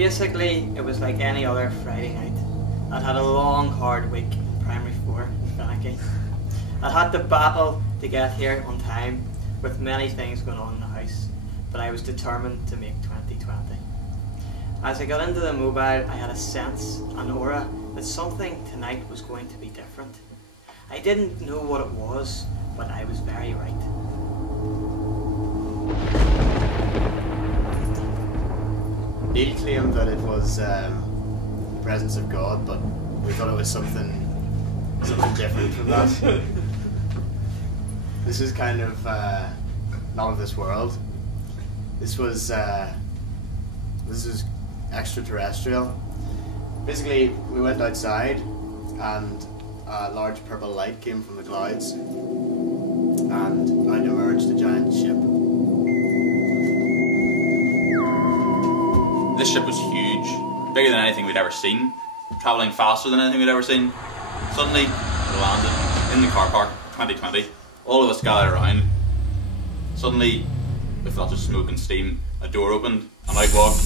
Basically, it was like any other Friday night. I'd had a long, hard week in primary 4 in Frankie. I'd had to battle to get here on time, with many things going on in the house, but I was determined to make 2020. As I got into the mobile, I had a sense, an aura, that something tonight was going to be different. I didn't know what it was, but I was very right. Neil claimed that it was the presence of God, but we thought it was something different from that. This is kind of not of this world. This is extraterrestrial. Basically, we went outside and a large purple light came from the clouds and out emerged a giant ship. This ship was huge, bigger than anything we'd ever seen, travelling faster than anything we'd ever seen. Suddenly, it landed in the car park, 2020. All of us gathered around. Suddenly, with lots of smoke and steam, a door opened and out walked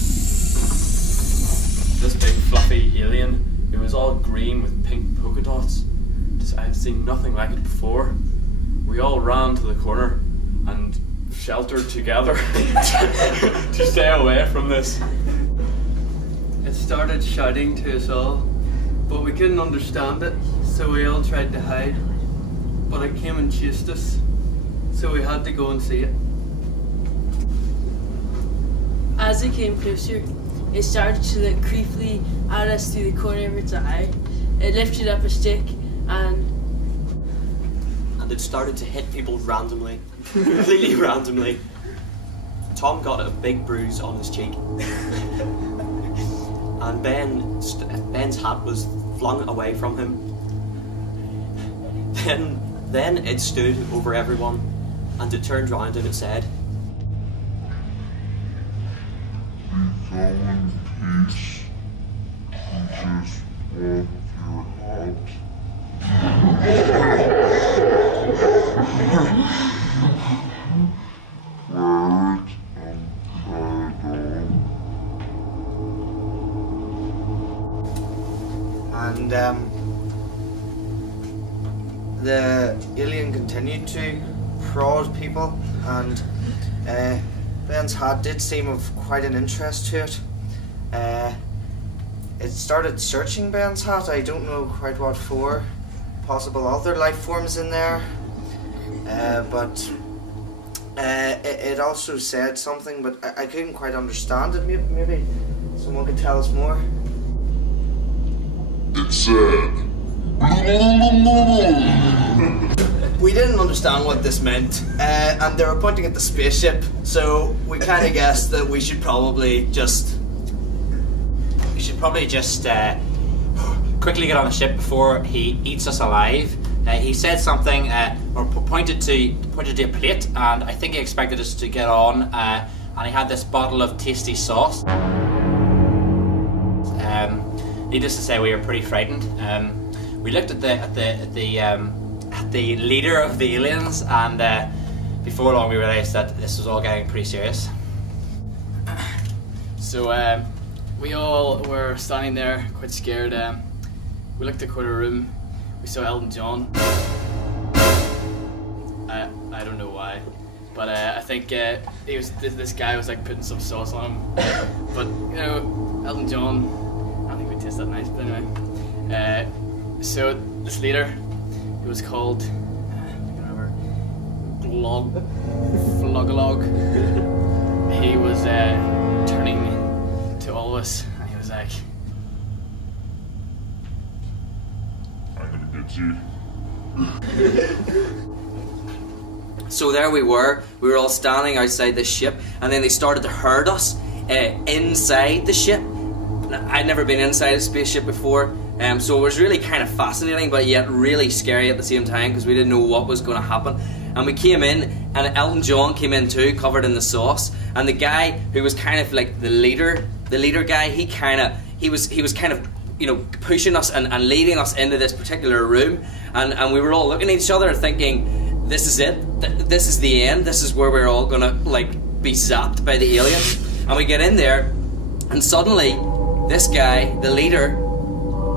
this big fluffy alien. It was all green with pink polka dots. I had seen nothing like it before. We all ran to the corner and sheltered together to stay away from this. It started shouting to us all, but we couldn't understand it, so we all tried to hide. But it came and chased us, so we had to go and see it. As it came closer, it started to look creepily at us through the corner of its eye. It lifted up a stick and it started to hit people randomly, completely randomly. Tom got a big bruise on his cheek, and Ben's hat was flung away from him. Then it stood over everyone, and it turned round and it said, "Be in peace. You just want your hat." And the alien continued to prod people, and Ben's hat did seem of quite an interest to it. It started searching Ben's hat. I don't know quite what for. Possible other life forms in there, but it also said something, but I couldn't quite understand it. Maybe someone could tell us more. It said, we didn't understand what this meant, and they were pointing at the spaceship, so we kind of guessed that we should probably just quickly get on the ship before he eats us alive. He said something, or pointed to a plate, and I think he expected us to get on, and he had this bottle of tasty sauce. Needless to say, we were pretty frightened. We looked at the leader of the aliens, and before long we realised that this was all getting pretty serious. So we all were standing there, quite scared. We looked at the corner room. We saw Elton John. I don't know why, but I think he was. This guy was like putting some sauce on him. But you know, Elton John. I don't think we taste that nice, but anyway. So this leader, he was called Flogalog. He was turning to all of us, and he was like, "I'm gonna get you." So there we were all standing outside the ship, and then they started to herd us inside the ship. I'd never been inside a spaceship before, so it was really kind of fascinating, but yet really scary at the same time, because we didn't know what was going to happen. And we came in, and Elton John came in too, covered in the sauce, and the guy who was kind of like the leader guy, he was kind of, you know, pushing us and leading us into this particular room, and we were all looking at each other thinking, this is it, this is the end, this is where we're all gonna like be zapped by the aliens. And we get in there, And suddenly, this guy, the leader,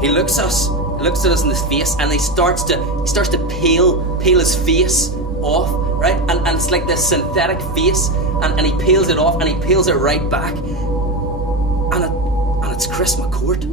he looks at us in the face, and he starts to peel his face off, right? And it's like this synthetic face, and he peels it off, and he peels it right back, and it's Chris McCourt.